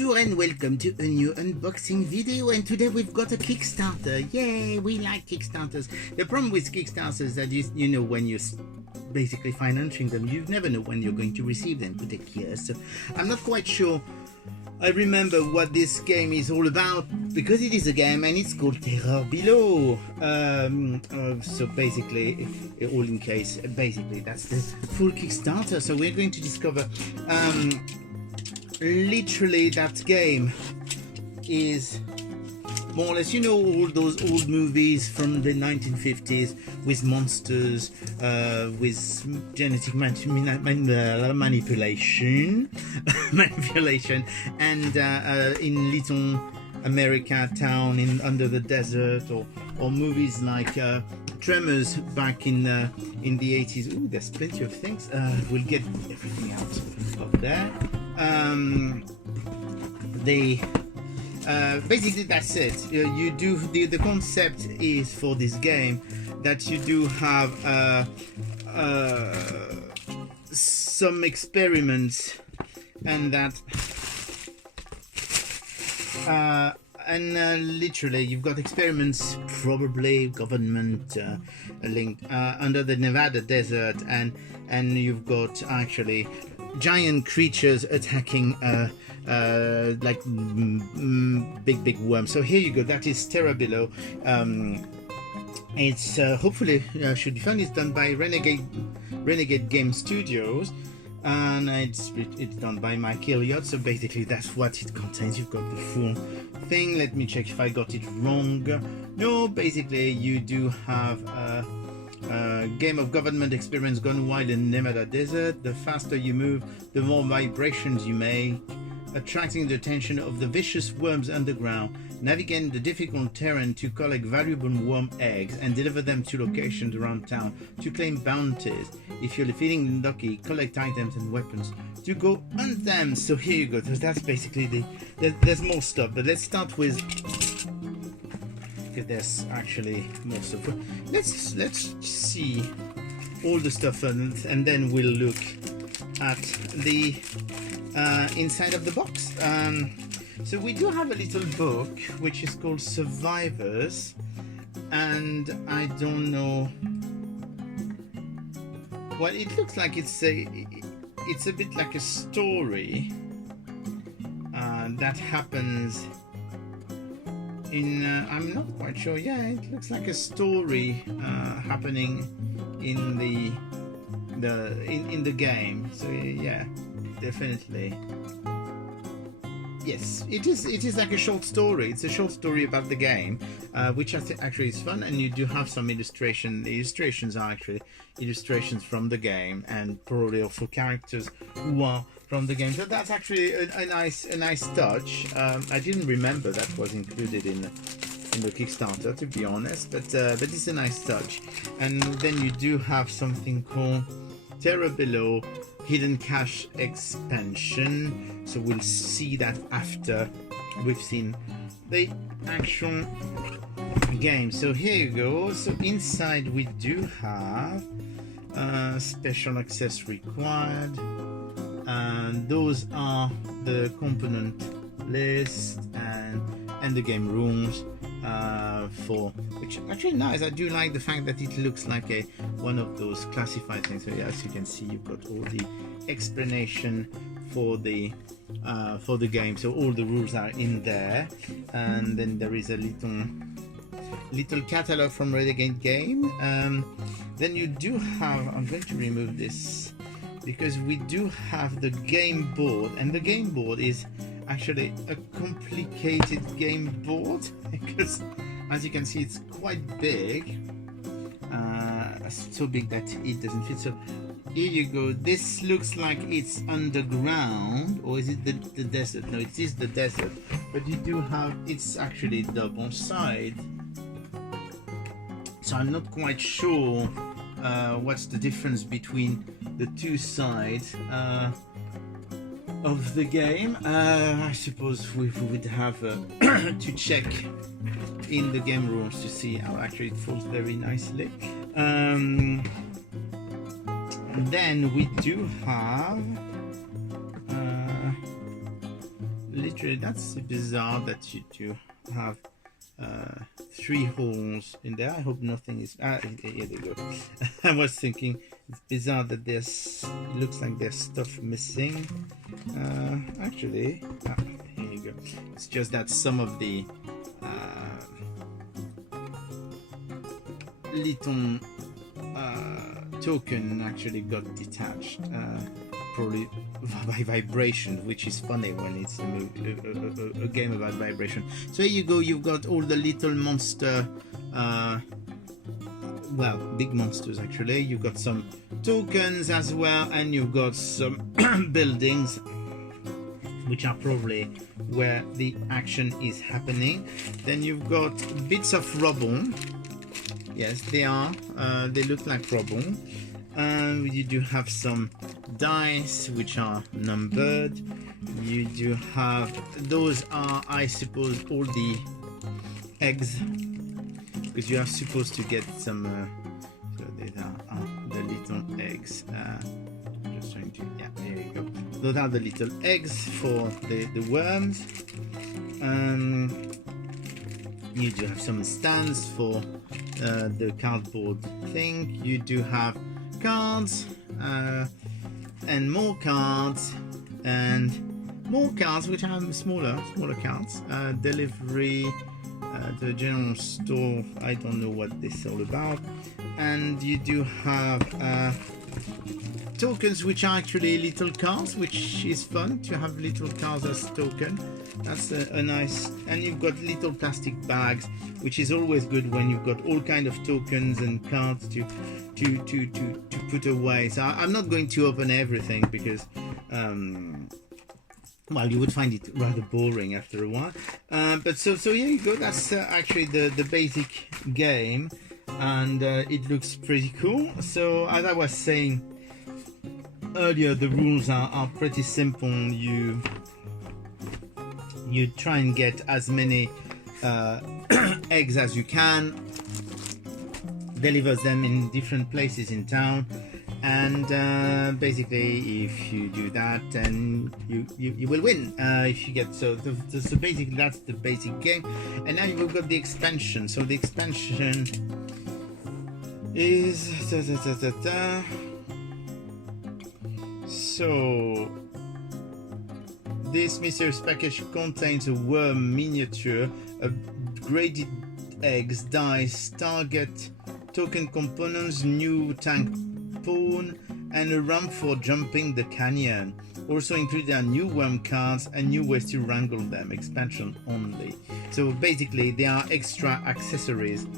Bonjour and welcome to a new unboxing video, and today we've got a Kickstarter. Yay, we like Kickstarters. The problem with Kickstarters is that you know when you're basically financing them, you never know when you're going to receive them. It could take years, so I'm not quite sure I remember what this game is all about, because it is a game and it's called Terror Below. So basically, all in case, basically that's the full Kickstarter. So we're going to discover literally that game is more or less, you know, all those old movies from the 1950s with monsters, with genetic manipulation, and in little America town under the desert, or movies like Tremors back in the 80s. Ooh, there's plenty of things. We'll get everything out of there. Basically that's it. You do the concept is for this game that you do have some experiments, and that literally you've got experiments, probably government linked under the Nevada desert, and you've got actually giant creatures attacking like big worms. So here you go, that is Terror Below. It's hopefully should be fun. It's done by Renegade Games Studios, and it's done by Mike Elliott. So basically that's what it contains. You've got the full thing. Let me check if I got it wrong. No, basically you do have a game of government experiments gone wild in Nevada desert. The faster you move, the more vibrations you make, attracting the attention of the vicious worms underground. Navigate the difficult terrain to collect valuable worm eggs and deliver them to locations around town to claim bounties. If you're feeling lucky, collect items and weapons to go hunt them. So here you go. So that's basically there's more stuff, but let's start with, there's actually more stuff. Let's see all the stuff, and then we'll look at the inside of the box. So we do have a little book which is called Survivors, and I don't know, well, it looks like it's a bit like a story that happens in I'm not quite sure. Yeah, it looks like a story happening in the game. So yeah, definitely. Yes, it is like a short story. It's a short story about the game, which I think actually is fun. And you do have some illustration. The illustrations are actually illustrations from the game, and probably also characters who are from the game. So that's actually a nice touch. I didn't remember that was included in the Kickstarter, to be honest, but it's a nice touch. And then you do have something called Terror Below Hidden Cache Expansion. So we'll see that after we've seen the actual game. So here you go. So inside we do have special access required, and those are the component list and the game rules, for which actually nice. I do like the fact that it looks like one of those classified things. So yeah, as you can see, you've got all the explanation for the game. So all the rules are in there, and then there is a little catalog from Renegade Game. Then you do have, I'm going to remove this because we do have the game board, and the game board is actually a complicated game board because, as you can see, it's quite big, so big that it doesn't fit. So here you go. This looks like it's underground, or is it the desert? No, it is the desert, but you do have, it's actually double side, so I'm not quite sure what's the difference between the two sides of the game. I suppose we would have to check in the game rules to see how actually it falls very nicely. Then we do have literally, that's bizarre that you do have 3 holes in there. I hope nothing is here they go. I was thinking it's bizarre that there's, it looks like there's stuff missing. Actually, here you go. It's just that some of the little token actually got detached, probably by vibration, which is funny when it's a game about vibration. So here you go, you've got all the little monster, well, big monsters actually. You've got some tokens as well, and you've got some buildings, which are probably where the action is happening. Then you've got bits of rubble. Yes, they are. They look like rubble. You do have some dice which are numbered. You do have, those are, I suppose, all the eggs, because you are supposed to get some. So these are the little eggs. Just trying to, yeah, there you go. Those are the little eggs for the worms. You do have some stands for the cardboard thing. You do have cards and more cards and more cards, which are smaller cards. Delivery, the general store, I don't know what this is all about. And you do have tokens, which are actually little cards, which is fun to have little cards as token. That's a nice. And you've got little plastic bags, which is always good when you've got all kind of tokens and cards to put away. So I'm not going to open everything because well, you would find it rather boring after a while. But so here you go. That's actually the basic game, and it looks pretty cool. So as I was saying earlier, the rules are pretty simple. You try and get as many eggs as you can, deliver them in different places in town, and basically if you do that, then you will win if you get. So basically that's the basic game. And now you've got the expansion. So the expansion is so this mysterious package contains a worm miniature, upgraded eggs, dice, target, token components, new tank pawn, and a ramp for jumping the canyon. Also included are new worm cards and new ways to wrangle them. Expansion only. So basically, there are extra accessories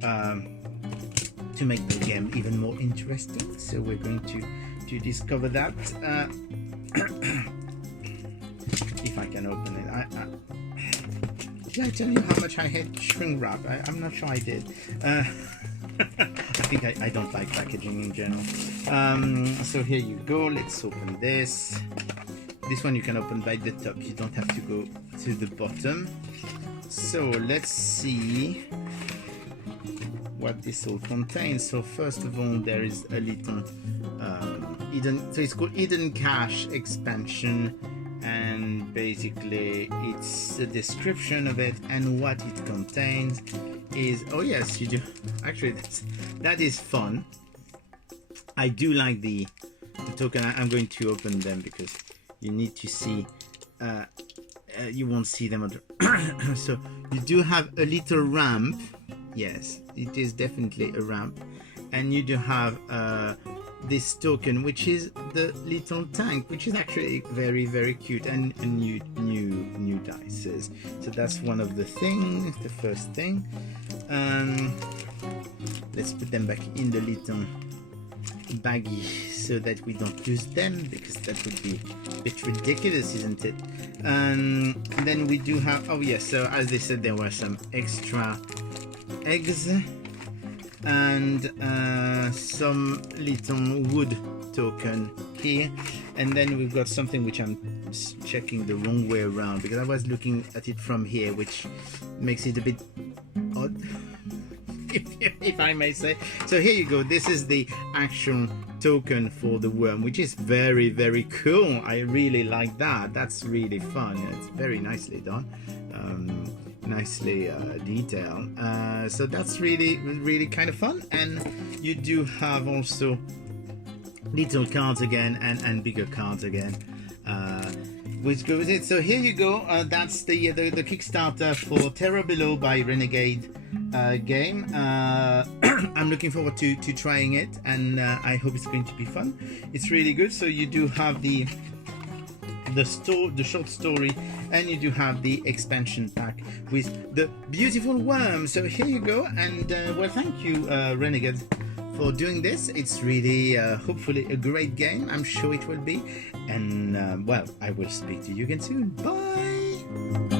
to make the game even more interesting. So we're going to discover that. If I can open it. Did I tell you how much I hate shrink wrap? I'm not sure I did. I think I don't like packaging in general. So here you go. Let's open this. This one you can open by the top. You don't have to go to the bottom. So let's see what this all contains. So first of all, there is a little hidden. So it's called Hidden Cache Expansion. And basically it's a description of it, and what it contains is, oh yes, you do actually, that is fun. I do like the token. I'm going to open them because you need to see, you won't see them so you do have a little ramp. Yes, it is definitely a ramp. And you do have this token, which is the little tank, which is actually very, very cute, and new dice. So that's one of the things, the first thing. Let's put them back in the little baggie so that we don't lose them, because that would be a bit ridiculous, isn't it? And then we do have, oh yes, so as they said, there were some extra eggs and some little wood token here. And then we've got something which I'm checking the wrong way around, because I was looking at it from here, which makes it a bit odd. if I may say. So here you go. This is the actual token for the worm, which is very, very cool. I really like that. That's really fun. It's very nicely done. Nicely detailed. So that's really, really kind of fun. And you do have also little cards again and bigger cards again. Which goes with it. So here you go. That's the Kickstarter for Terror Below by Renegade game. I'm looking forward to trying it, and I hope it's going to be fun. It's really good. So you do have the short story, and you do have the expansion pack with the beautiful worm. So here you go, and well, thank you, Renegade, for doing this. It's really hopefully a great game. I'm sure it will be. And well, I will speak to you again soon. Bye.